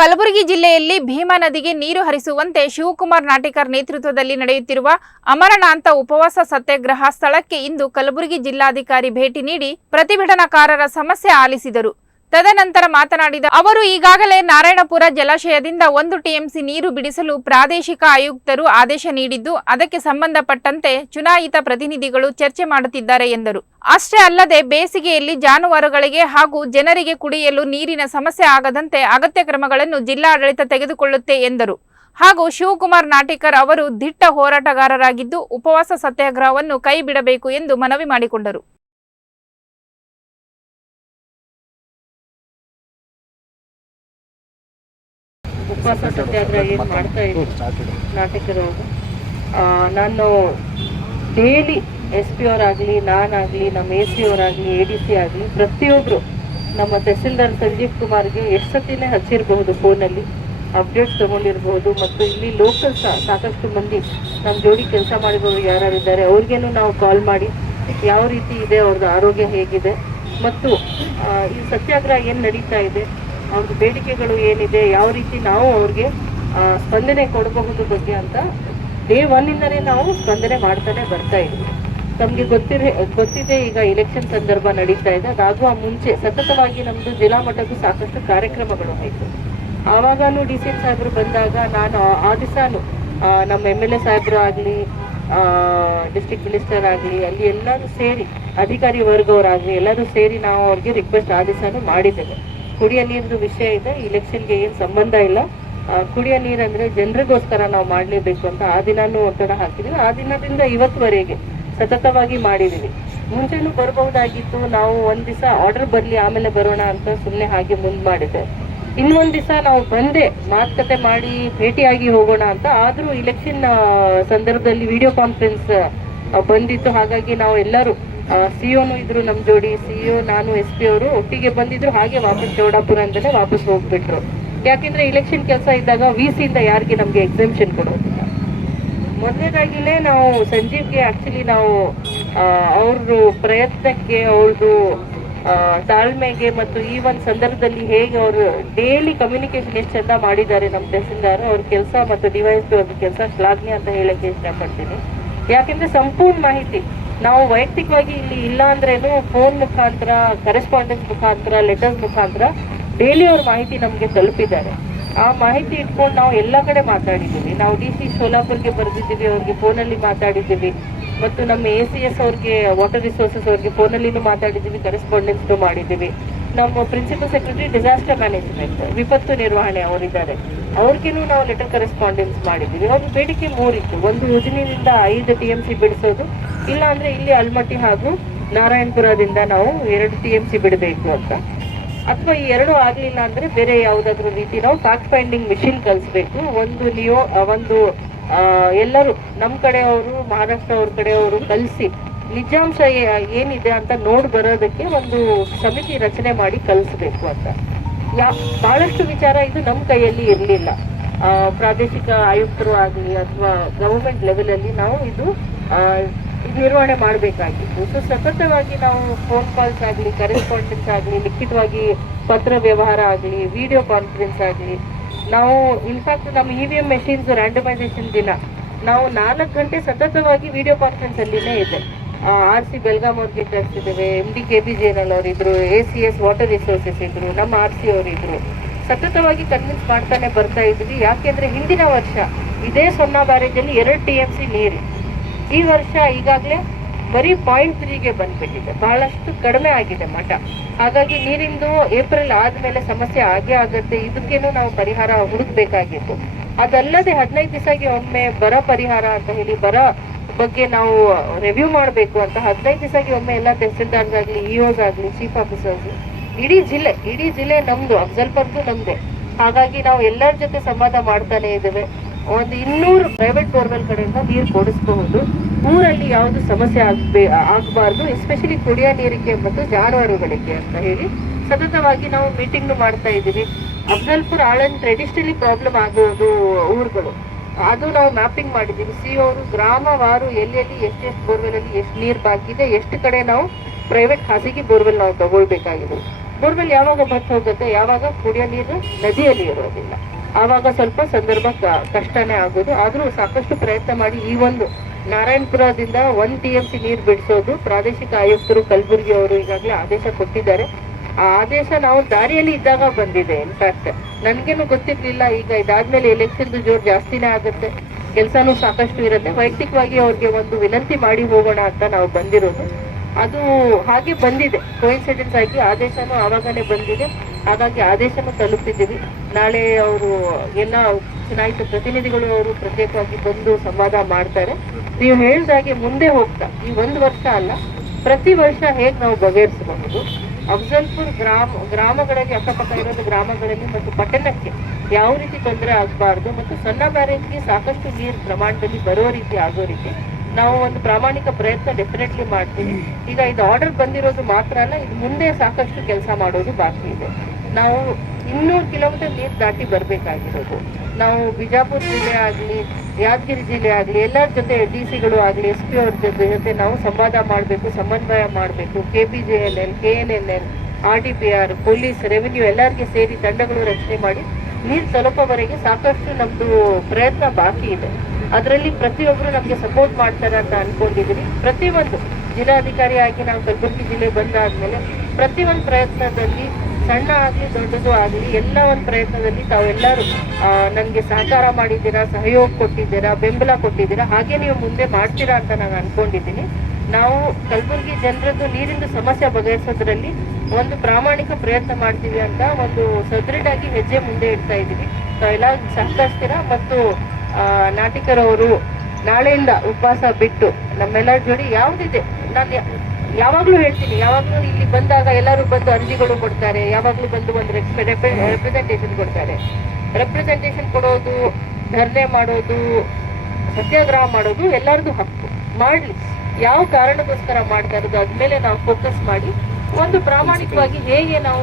ಕಲಬುರಗಿ ಜಿಲ್ಲೆಯಲ್ಲಿ ಭೀಮಾ ನದಿಗೆ ನೀರು ಹರಿಸುವಂತೆ ಶಿವಕುಮಾರ್ ನಾಟಿಕರ್ ನೇತೃತ್ವದಲ್ಲಿ ನಡೆಯುತ್ತಿರುವ ಅಮರನಾಂತ ಉಪವಾಸ ಸತ್ಯಾಗ್ರಹ ಸ್ಥಳಕ್ಕೆ ಇಂದು ಕಲಬುರಗಿ ಜಿಲ್ಲಾಧಿಕಾರಿ ಭೇಟಿ ನೀಡಿ ಪ್ರತಿಭಟನಾಕಾರರ ಸಮಸ್ಯೆ ಆಲಿಸಿದರು. ತದನಂತರ ಮಾತನಾಡಿದ ಅವರು, ಈಗಾಗಲೇ ನಾರಾಯಣಪುರ ಜಲಾಶಯದಿಂದ ಒಂದು ಟಿಎಂಸಿ ನೀರು ಬಿಡಿಸಲು ಪ್ರಾದೇಶಿಕ ಆಯುಕ್ತರು ಆದೇಶ ನೀಡಿದ್ದು, ಅದಕ್ಕೆ ಸಂಬಂಧಪಟ್ಟಂತೆ ಚುನಾಯಿತ ಪ್ರತಿನಿಧಿಗಳು ಚರ್ಚೆ ಮಾಡುತ್ತಿದ್ದಾರೆ ಎಂದರು. ಅಷ್ಟೇ ಅಲ್ಲದೆ, ಬೇಸಿಗೆಯಲ್ಲಿ ಜಾನುವಾರುಗಳಿಗೆ ಹಾಗೂ ಜನರಿಗೆ ಕುಡಿಯಲು ನೀರಿನ ಸಮಸ್ಯೆ ಆಗದಂತೆ ಅಗತ್ಯ ಕ್ರಮಗಳನ್ನು ಜಿಲ್ಲಾಡಳಿತ ತೆಗೆದುಕೊಳ್ಳುತ್ತೆ ಎಂದರು. ಹಾಗೂ ಶಿವಕುಮಾರ್ ನಾಟಿಕರ್ ಅವರು ದಿಟ್ಟ ಹೋರಾಟಗಾರರಾಗಿದ್ದು, ಉಪವಾಸ ಸತ್ಯಾಗ್ರಹವನ್ನು ಕೈ ಬಿಡಬೇಕು ಎಂದು ಮನವಿ ಮಾಡಿಕೊಂಡರು. ಸತ್ಯಾಗ್ರಹ ಏನು ಮಾಡ್ತಾ ಇದ್ದೀನಿ ನಾಟಕದವರು ನಾನು ಡೇಲಿ ಎಸ್ ಪಿ ಅವರಾಗಲಿ, ನಾನಾಗಲಿ, ನಮ್ಮ ಎ ಸಿ ಅವರಾಗಲಿ ಎ ಡಿ ಸಿ ಆಗಲಿ ಪ್ರತಿಯೊಬ್ಬರು ನಮ್ಮ ತಹಸೀಲ್ದಾರ್ ಸಂಜೀವ್ ಕುಮಾರ್ಗೆ ಎಷ್ಟು ಸತಿನೇ ಹಚ್ಚಿರಬಹುದು ಫೋನಲ್ಲಿ ಅಪ್ಡೇಟ್ಸ್ ತೊಗೊಂಡಿರ್ಬೋದು ಮತ್ತು ಇಲ್ಲಿ ಲೋಕಲ್ ಸಾಕಷ್ಟು ಮಂದಿ ನಮ್ಮ ಜೋಡಿ ಕೆಲಸ ಮಾಡಿರೋರು ಯಾರ್ಯಾರಿದ್ದಾರೆ, ಅವ್ರಿಗೇನು ನಾವು ಕಾಲ್ ಮಾಡಿ ಯಾವ ರೀತಿ ಇದೆ ಅವ್ರದ್ದು ಆರೋಗ್ಯ ಹೇಗಿದೆ ಮತ್ತು ಈ ಸತ್ಯಾಗ್ರಹ ಏನು ನಡೀತಾ ಇದೆ ಅವ್ರದ್ದು ಬೇಡಿಕೆಗಳು ಏನಿದೆ, ಯಾವ ರೀತಿ ನಾವು ಅವ್ರಿಗೆ ಸ್ಪಂದನೆ ಕೊಡಬಹುದು ಬಗ್ಗೆ ಅಂತ ಡೇ ಒನ್ನಿಂದನೇ ನಾವು ಸ್ಪಂದನೆ ಮಾಡ್ತಾನೆ ಬರ್ತಾ ಇದ್ವಿ ತಮಗೆ ಗೊತ್ತಿರ, ಗೊತ್ತಿದೆ ಈಗ ಎಲೆಕ್ಷನ್ ಸಂದರ್ಭ ನಡೀತಾ ಇದೆ. ಅದಾಗುವ ಮುಂಚೆ ಸತತವಾಗಿ ನಮ್ಮದು ಜಿಲ್ಲಾ ಮಟ್ಟಕ್ಕೂ ಸಾಕಷ್ಟು ಕಾರ್ಯಕ್ರಮಗಳು ಆಯಿತು. ಆವಾಗಲೂ ಡಿ ಸಿ ಸಾಹೇಬರು ಬಂದಾಗ ನಾನು ಆ ದಿವಸನೂ ನಮ್ಮ ಎಂ ಎಲ್ ಎ ಸಾಹೇಬರು ಆಗಲಿ ಡಿಸ್ಟ್ರಿಕ್ಟ್ ಮಿನಿಸ್ಟರ್ ಆಗಲಿ, ಅಲ್ಲಿ ಎಲ್ಲರೂ ಸೇರಿ, ಅಧಿಕಾರಿ ವರ್ಗವರಾಗಲಿ ಎಲ್ಲರೂ ಸೇರಿ ನಾವು ಅವ್ರಿಗೆ ರಿಕ್ವೆಸ್ಟ್ ಆ ದಿವಸನೂ ಮಾಡಿದ್ದೇವೆ. ಕುಡಿಯೋ ನೀರಿನ ವಿಷಯ ಇದೆ ಇಲೆಕ್ಷನ್ಗೆ ಏನು ಸಂಬಂಧ ಇಲ್ಲ. ಕುಡಿಯೋ ನೀರಂದ್ರೆ ಜನರಿಗೋಸ್ಕರ ನಾವು ಮಾಡಲೇಬೇಕು ಅಂತ ಆ ದಿನಾನೂ ಒತ್ತಡ ಹಾಕಿದ್ದೀವಿ ಆ ದಿನದಿಂದ ಇವತ್ತುವರೆಗೆ ಸತತವಾಗಿ ಮಾಡಿದ್ದೀವಿ ಮುಂಚೆನೂ ಬರಬಹುದಾಗಿತ್ತು. ನಾವು ಒಂದ್ ದಿವಸ ಆರ್ಡರ್ ಬರಲಿ, ಆಮೇಲೆ ಬರೋಣ ಅಂತ ಸುಮ್ಮನೆ ಹಾಗೆ ಮುಂದ್ ಮಾಡಿದ್ದೆ. ಇನ್ನೊಂದು ದಿವಸ ನಾವು ಬಂದೆ ಮಾತುಕತೆ ಮಾಡಿ ಭೇಟಿಯಾಗಿ ಹೋಗೋಣ ಅಂತ. ಆದರೂ ಇಲೆಕ್ಷನ್ ಸಂದರ್ಭದಲ್ಲಿ ವಿಡಿಯೋ ಕಾನ್ಫರೆನ್ಸ್ ಬಂದಿತ್ತು. ಹಾಗಾಗಿ ನಾವು ಎಲ್ಲರೂ ಸಿಒನು ಇದ್ರು ನಮ್ ಜೋಡಿ, ಸಿಇಒ, ನಾನು, ಎಸ್ ಪಿ ಅವರು ಒಟ್ಟಿಗೆ ಬಂದಿದ್ರು, ಹಾಗೆ ವಾಪಸ್ ಚೌಡಾಪುರ ಅಂತಲೇ ವಾಪಸ್ ಹೋಗ್ಬಿಟ್ರು. ಯಾಕೆಂದ್ರೆ ಇಲೆಕ್ಷನ್ ಕೆಲಸ ಇದ್ದಾಗ ವಿ ಇಂದ ಯಾರಿಗೆ ನಮ್ಗೆ ಎಕ್ಸಾಮಿಷನ್ ಕೊಡೋದಿಲ್ಲ. ಮೊದಲನೇದಾಗಿಲೇ ನಾವು ಸಂಜೀವ್ಗೆ ಆಕ್ಚುಲಿ ನಾವು ಅವ್ರದ್ದು ಪ್ರಯತ್ನಕ್ಕೆ ಅವ್ರದ್ದು ತಾಳ್ಮೆಗೆ ಮತ್ತು ಈ ಒಂದು ಸಂದರ್ಭದಲ್ಲಿ ಹೇಗೆ ಅವರು ಡೈಲಿ ಕಮ್ಯುನಿಕೇಶನ್ ಎಷ್ಟು ಚಂದ ಮಾಡಿದ್ದಾರೆ ನಮ್ಮ ತಹಸೀಲ್ದಾರ್, ಅವ್ರ ಕೆಲಸ ಮತ್ತು ಡಿವೈಸ್ ಅವ್ರ ಕೆಲಸ ಶ್ಲಾಘ್ಯ ಅಂತ ಹೇಳಕ್ಕೆ ಇಷ್ಟಪಡ್ತೀನಿ. ಯಾಕೆಂದ್ರೆ ಸಂಪೂರ್ಣ ಮಾಹಿತಿ ನಾವು ವೈಯಕ್ತಿಕವಾಗಿ ಇಲ್ಲಿ ಇಲ್ಲ ಅಂದ್ರೇನು ಫೋನ್ ಮುಖಾಂತರ ಕರೆಸ್ಪಾಂಡೆನ್ಸ್ ಮುಖಾಂತರ ಲೆಟರ್ಸ್ ಮುಖಾಂತರ ಡೈಲಿ ಅವ್ರ ಮಾಹಿತಿ ನಮಗೆ ತಲುಪಿದ್ದಾರೆ. ಆ ಮಾಹಿತಿ ಇಟ್ಕೊಂಡು ನಾವು ಎಲ್ಲ ಕಡೆ ಮಾತಾಡಿದ್ದೀವಿ. ನಾವು ಡಿ ಸಿ ಸೋಲಾಪುರ್ಗೆ ಬರೆದಿದ್ದೀವಿ, ಅವ್ರಿಗೆ ಫೋನಲ್ಲಿ ಮಾತಾಡಿದ್ದೀವಿ. ಮತ್ತು ನಮ್ಮ ಎ ಸಿ ಎಸ್ ಅವ್ರಿಗೆ ವಾಟರ್ ರಿಸೋರ್ಸಸ್ ಅವ್ರಿಗೆ ಫೋನಲ್ಲಿನೂ ಮಾತಾಡಿದ್ದೀವಿ ಕರೆಸ್ಪಾಂಡೆನ್ಸ್ನು ಮಾಡಿದ್ದೀವಿ. ನಮ್ಮ ಪ್ರಿನ್ಸಿಪಲ್ ಸೆಕ್ರೆಟರಿ ಡಿಸಾಸ್ಟರ್ ಮ್ಯಾನೇಜ್ಮೆಂಟ್ ವಿಪತ್ತು ನಿರ್ವಹಣೆ ಅವರಿದ್ದಾರೆ. ಅವ್ರಿಗೇನು ನಾವು ಲೆಟರ್ ಕರೆಸ್ಪಾಂಡೆನ್ಸ್ ಮಾಡಿದ್ದೀವಿ. ಅವ್ರ ಬೇಡಿಕೆ ಮೂರಿತ್ತು. ಒಂದು ಯೋಜನೆಯಿಂದ ಐದು ಟಿ ಎಂ ಸಿ ಬಿಡಿಸೋದು ಇಲ್ಲ ಅಂದ್ರೆ ಇಲ್ಲಿ ಅಲ್ಮಟ್ಟಿ ಹಾಗೂ ನಾರಾಯಣಪುರದಿಂದ ನಾವು ಎರಡು ಟಿ ಎಂ ಸಿ ಬಿಡಬೇಕು ಅಂತ. ಅಥವಾ ಈ ಎರಡು ಆಗ್ಲಿಲ್ಲ ಅಂದ್ರೆ ಬೇರೆ ಯಾವ್ದಾದ್ರು ರೀತಿ ನಾವು ಫ್ಯಾಕ್ಟ್ ಫೈಂಡಿಂಗ್ ಮಿಷಿನ್ ಕಲಿಸ್ಬೇಕು. ಒಂದು ನಿಯೋ ಒಂದು ಎಲ್ಲರೂ ನಮ್ಮ ಕಡೆಯವರು, ಮಹಾರಾಷ್ಟ್ರ ಅವ್ರ ಕಡೆಯವರು ಕಲಿಸಿ ನಿಜಾಂಶ ಏನಿದೆ ಅಂತ ನೋಡ್ ಬರೋದಕ್ಕೆ ಒಂದು ಸಮಿತಿ ರಚನೆ ಮಾಡಿ ಕಲಿಸ್ಬೇಕು ಅಂತ. ಯಾ, ಬಹಳಷ್ಟು ವಿಚಾರ ಇದು ನಮ್ಮ ಕೈಯಲ್ಲಿ ಇರಲಿಲ್ಲ. ಪ್ರಾದೇಶಿಕ ಆಯುಕ್ತರು ಆಗಲಿ ಅಥವಾ ಗವರ್ಮೆಂಟ್ ಲೆವೆಲಲ್ಲಿ ನಾವು ಇದು ನಿರ್ವಹಣೆ ಮಾಡಬೇಕಾಗಿತ್ತು. ಸೊ ಸತತವಾಗಿ ನಾವು ಫೋನ್ ಕಾಲ್ಸ್ ಆಗಲಿ ಕರೆಸ್ಪಾಂಡೆನ್ಸ್ ಆಗಲಿ, ಲಿಖಿತವಾಗಿ ಪತ್ರ ವ್ಯವಹಾರ ಆಗಲಿ ವಿಡಿಯೋ ಕಾನ್ಫರೆನ್ಸ್ ಆಗಲಿ, ನಾವು ಇನ್ಫ್ಯಾಕ್ಟ್ ನಮ್ಮ E V M machines randomisation ದಿನ ನಾವು ನಾಲ್ಕು ಗಂಟೆ ಸತತವಾಗಿ ವಿಡಿಯೋ ಕಾನ್ಫರೆನ್ಸ್ ಅಲ್ಲಿನೇ ಇದೆ. ಆರ್ ಸಿ ಬೆಲ್ಗಾಮ್ ಅವ್ರಿಗೆ ಕಳಿಸಿದ್ದೇವೆ M D K B J N L ಅವರಿದ್ರು A C S water resources ಇದ್ರು, ನಮ್ಮ ಆರ್ ಸಿ ಅವರಿದ್ರು. ಸತತವಾಗಿ ಕನ್ವಿನ್ಸ್ ಮಾಡ್ತಾನೆ ಬರ್ತಾ ಇದ್ವಿ. ಯಾಕೆಂದ್ರೆ ಹಿಂದಿನ ವರ್ಷ ಇದೇ ಸೊನ್ನ ಬ್ಯಾರೇಜಲ್ಲಿ ಎರಡು ಟಿ ಎಂ ಸಿ ನೀರು. ಈ ವರ್ಷ ಈಗಾಗಲೇ ಬರೀ ಪಾಯಿಂಟ್ ತ್ರೀಗೆ ಬಂದ್ಬಿಟ್ಟಿದೆ. ಬಹಳಷ್ಟು ಕಡಿಮೆ ಆಗಿದೆ ಮಠ. ಹಾಗಾಗಿ ನೀರಿಂದು ಏಪ್ರಿಲ್ ಆದ್ಮೇಲೆ ಸಮಸ್ಯೆ ಆಗೇ ಆಗುತ್ತೆ. ಇದಕ್ಕೇನು ನಾವು ಪರಿಹಾರ ಹುಡುಕ್ಬೇಕಾಗಿತ್ತು. ಅದಲ್ಲದೆ ಹದಿನೈದು ದಿವಸಗೆ ಒಮ್ಮೆ ಬರ ಪರಿಹಾರ ಅಂತ ಹೇಳಿ, ಬರ ಬಗ್ಗೆ ನಾವು ರಿವ್ಯೂ ಮಾಡಬೇಕು ಅಂತ ಹದಿನೈದು ದಿವಸಗೆ ಒಮ್ಮೆ ಎಲ್ಲ ತಹಸೀಲ್ದಾರ್ಸ್ ಆಗಲಿ ಇಒಸ್ ಆಗಲಿ ಚೀಫ್ ಆಫೀಸರ್ಸ್ ಇಡೀ ಜಿಲ್ಲೆ ಇಡೀ ಜಿಲ್ಲೆ ನಮ್ದು, ಅಫ್ಜಲ್ಪುರ್ದು ನಮ್ದೆ. ಹಾಗಾಗಿ ನಾವು ಎಲ್ಲರ ಜೊತೆ ಸಂವಾದ ಮಾಡ್ತಾನೆ ಇದ್ದೇವೆ. ಒಂದು ಇನ್ನೂರು ಪ್ರೈವೇಟ್ ಬೋರ್ವೆಲ್ ಕಡೆಯಿಂದ ನೀರು ಕೊಡಿಸಬಹುದು. ಊರಲ್ಲಿ ಯಾವುದು ಸಮಸ್ಯೆ ಆಗ್ಬೇ ಆಗಬಾರ್ದು ಎಸ್ಪೆಷಲಿ ಕುಡಿಯೋ ನೀರಿಗೆ ಮತ್ತು ಜಾನುವಾರುಗಳಿಗೆ ಅಂತ ಹೇಳಿ ಸತತವಾಗಿ ನಾವು ಮೀಟಿಂಗ್ ಮಾಡ್ತಾ ಇದ್ದೀವಿ. ಅಫ್ಜಲ್ಪುರ್ ಆಳನ್ ಟ್ರೆಡಿಷನಲಿ ಪ್ರಾಬ್ಲಮ್ ಆಗೋದು ಊರುಗಳು. ಅದು ನಾವು ಮ್ಯಾಪಿಂಗ್ ಮಾಡಿದ್ದೀವಿ. ಸಿ ಅವರು ಗ್ರಾಮವಾರು ಎಲ್ಲೆಲ್ಲಿ ಎಷ್ಟೆಷ್ಟು ಬೋರ್ವೆಲ್ ಅಲ್ಲಿ ಎಷ್ಟು ನೀರು ಬಾಕಿದೆ, ಎಷ್ಟು ಕಡೆ ನಾವು ಪ್ರೈವೇಟ್ ಖಾಸಗಿ ಬೋರ್ವೆಲ್ ನಾವು ತಗೊಳ್ಬೇಕಾಗಿದೆ. ಬೋರ್ವೆಲ್ ಯಾವಾಗ ಬತ್ ಹೋಗುತ್ತೆ? ಯಾವಾಗ ಕುಡಿಯೋ ನೀರು ನದಿಯಲ್ಲಿ ಇರೋದಿಲ್ಲ. ಆವಾಗ ಸ್ವಲ್ಪ ಸಂದರ್ಭ ಕಷ್ಟನೇ ಆಗೋದು. ಆದರೂ ಸಾಕಷ್ಟು ಪ್ರಯತ್ನ ಮಾಡಿ ಈ ಒಂದು ನಾರಾಯಣಪುರದಿಂದ ಒನ್ ಟಿ ಎಂ ಸಿ ನೀರು ಬಿಡಿಸೋದು ಪ್ರಾದೇಶಿಕ ಆಯುಕ್ತರು ಕಲಬುರಗಿ ಅವರು ಈಗಾಗಲೇ ಆದೇಶ ಕೊಟ್ಟಿದ್ದಾರೆ. ಆ ಆದೇಶ ನಾವು ದಾರಿಯಲ್ಲಿ ಇದ್ದಾಗ ಬಂದಿದೆ ಇನ್ಫ್ಯಾಕ್ಟ್ ನನಗೇನು ಗೊತ್ತಿರಲಿಲ್ಲ, ಈಗ ಇದಾದ್ಮೇಲೆ ಎಲೆಕ್ಷನ್ದು ಜೋರು ಜಾಸ್ತಿನೇ ಆಗುತ್ತೆ. ಕೆಲಸನೂ ಸಾಕಷ್ಟು ಇರುತ್ತೆ. ವೈಯಕ್ತಿಕವಾಗಿ ಅವ್ರಿಗೆ ಒಂದು ವಿನಂತಿ ಮಾಡಿ ಹೋಗೋಣ ಅಂತ ನಾವು ಬಂದಿರೋದು. ಅದು ಹಾಗೆ ಬಂದಿದೆ. ಕೋಇನ್ಸಿಡೆನ್ಸ್ ಆಗಿ ಆದೇಶನೂ ಆವಾಗಲೇ ಬಂದಿದೆ. ಹಾಗಾಗಿ ಆದೇಶನೂ ತಲುಪಿದ್ದೀವಿ ನಾಳೆ ಅವರು ಎಲ್ಲ ಚುನಾಯಿತ ಪ್ರತಿನಿಧಿಗಳು ಅವರು ಪ್ರತ್ಯೇಕವಾಗಿ ಬಂದು ಸಂವಾದ ಮಾಡ್ತಾರೆ. ನೀವು ಹೇಳಿದಾಗೆ ಮುಂದೆ ಹೋಗ್ತಾ, ಈ ಒಂದು ವರ್ಷ ಅಲ್ಲ, ಪ್ರತಿ ವರ್ಷ ಹೇಗೆ ನಾವು ಬಗೆಹರಿಸಬಹುದು? ಅಫ್ಜಲ್ಪುರ್ ಗ್ರಾಮ, ಗ್ರಾಮಗಳಲ್ಲಿ, ಅಕ್ಕಪಕ್ಕ ಇರೋದು ಗ್ರಾಮಗಳಲ್ಲಿ ಮತ್ತು ಪಟ್ಟಣಕ್ಕೆ ಯಾವ ರೀತಿ ತೊಂದರೆ ಆಗಬಾರ್ದು ಮತ್ತು ಸಣ್ಣ ಬ್ಯಾರೇಜ್ಗೆ ಸಾಕಷ್ಟು ನೀರು ಪ್ರಮಾಣದಲ್ಲಿ ಬರೋ ರೀತಿ, ಆಗೋ ರೀತಿ ನಾವು ಒಂದು ಪ್ರಾಮಾಣಿಕ ಪ್ರಯತ್ನ ಡೆಫಿನೆಟ್ಲಿ ಮಾಡ್ತೀವಿ. ಈಗ ಇದು ಆರ್ಡರ್ ಬಂದಿರೋದು ಮಾತ್ರ ಅಲ್ಲ, ಇದು ಮುಂದೆ ಸಾಕಷ್ಟು ಕೆಲಸ ಮಾಡೋದು ಬಾಕಿ ಇದೆ. ನಾವು ಇನ್ನೂರು ಕಿಲೋಮೀಟರ್ ನೀರು ದಾಟಿ ಬರಬೇಕಾಗಿರೋದು. ನಾವು ಬಿಜಾಪುರ ಜಿಲ್ಲೆ ಆಗಲಿ, ಯಾದಗಿರಿ ಜಿಲ್ಲೆ ಆಗಲಿ, ಎಲ್ಲರ ಜೊತೆ ಡಿ ಸಿಗಳು ಆಗಲಿ, ಎಸ್ ಪಿ ಅವ್ರ ಜೊತೆ ಜೊತೆ ನಾವು ಸಂವಾದ ಮಾಡಬೇಕು, ಸಮನ್ವಯ ಮಾಡಬೇಕು. K P J L L K N L L R D P R police revenue ಎಲ್ಲರಿಗೆ ಸೇರಿ ತಂಡಗಳು ರಚನೆ ಮಾಡಿ ನೀರು ತಲುಪೋವರೆಗೆ ಸಾಕಷ್ಟು ನಮ್ಮದು ಪ್ರಯತ್ನ ಬಾಕಿ ಇದೆ. ಅದರಲ್ಲಿ ಪ್ರತಿಯೊಬ್ಬರು ನಮಗೆ ಸಪೋರ್ಟ್ ಮಾಡ್ತಾರೆ ಅಂತ ಅನ್ಕೊಂಡಿದ್ದೀನಿ ಪ್ರತಿಯೊಂದು ಜಿಲ್ಲಾಧಿಕಾರಿಯಾಗಿ ನಾವು ಕಲಬುರಗಿ ಜಿಲ್ಲೆ ಬಂದಾದ್ಮೇಲೆ ಪ್ರತಿಯೊಂದು ಪ್ರಯತ್ನದಲ್ಲಿ ಸಣ್ಣ ಆಗಲಿ ದೊಡ್ಡದು ಆಗಲಿ ಎಲ್ಲ ಒಂದು ಪ್ರಯತ್ನದಲ್ಲಿ ತಾವೆಲ್ಲರೂ ನನಗೆ ಸಹಕಾರ ಮಾಡಿದ್ದೀರಾ, ಸಹಯೋಗ ಕೊಟ್ಟಿದ್ದೀರಾ, ಬೆಂಬಲ ಕೊಟ್ಟಿದ್ದೀರಾ, ಹಾಗೆ ನೀವು ಮುಂದೆ ಮಾಡ್ತೀರಾ ಅಂತ ನಾನು ಅನ್ಕೊಂಡಿದ್ದೀನಿ. ನಾವು ಕಲಬುರಗಿ ಜನರದ್ದು ನೀರಿನ ಸಮಸ್ಯೆ ಬಗೆಹರಿಸೋದ್ರಲ್ಲಿ ಒಂದು ಪ್ರಾಮಾಣಿಕ ಪ್ರಯತ್ನ ಮಾಡ್ತೀವಿ ಅಂತ ಒಂದು ಸದೃಢಾಗಿ ಹೆಜ್ಜೆ ಮುಂದೆ ಇಡ್ತಾ ಇದ್ದೀವಿ. ತಾವೆಲ್ಲ ಸಹಕರಿಸ್ತೀರಾ? ಮತ್ತು ನಾಟಿಕರವರು ನಾಳೆಯಿಂದ ಉಪವಾಸ ಬಿಟ್ಟು ನಮ್ಮೆಲ್ಲರ ಜೋಡಿ ಯಾವುದಿದೆ ನಾನು ಯಾವಾಗ್ಲೂ ಹೇಳ್ತೀನಿ, ಯಾವಾಗ್ಲೂ ಇಲ್ಲಿ ಬಂದಾಗ ಎಲ್ಲರೂ ಬಂದು ಅರ್ಜಿಗಳು ಕೊಡ್ತಾರೆ, ಯಾವಾಗ್ಲೂ ಬಂದು ಒಂದು ರೆಪ್ರೆಸೆಂಟೇಷನ್ ಕೊಡ್ತಾರೆ. ರೆಪ್ರೆಸೆಂಟೇಷನ್ ಕೊಡೋದು ಧರ್ಣೆ ಮಾಡೋದು, ಸತ್ಯಾಗ್ರಹ ಮಾಡೋದು ಎಲ್ಲರದು ಹಕ್ಕು. ಮಾಡ್ಲಿ, ಯಾವ ಕಾರಣಕ್ಕೋಸ್ಕರ ಮಾಡ್ತಾ ಇರೋದು ಅದ್ಮೇಲೆ ನಾವು ಫೋಕಸ್ ಮಾಡಿ, ಒಂದು ಪ್ರಾಮಾಣಿಕವಾಗಿ ಹೇಗೆ ನಾವು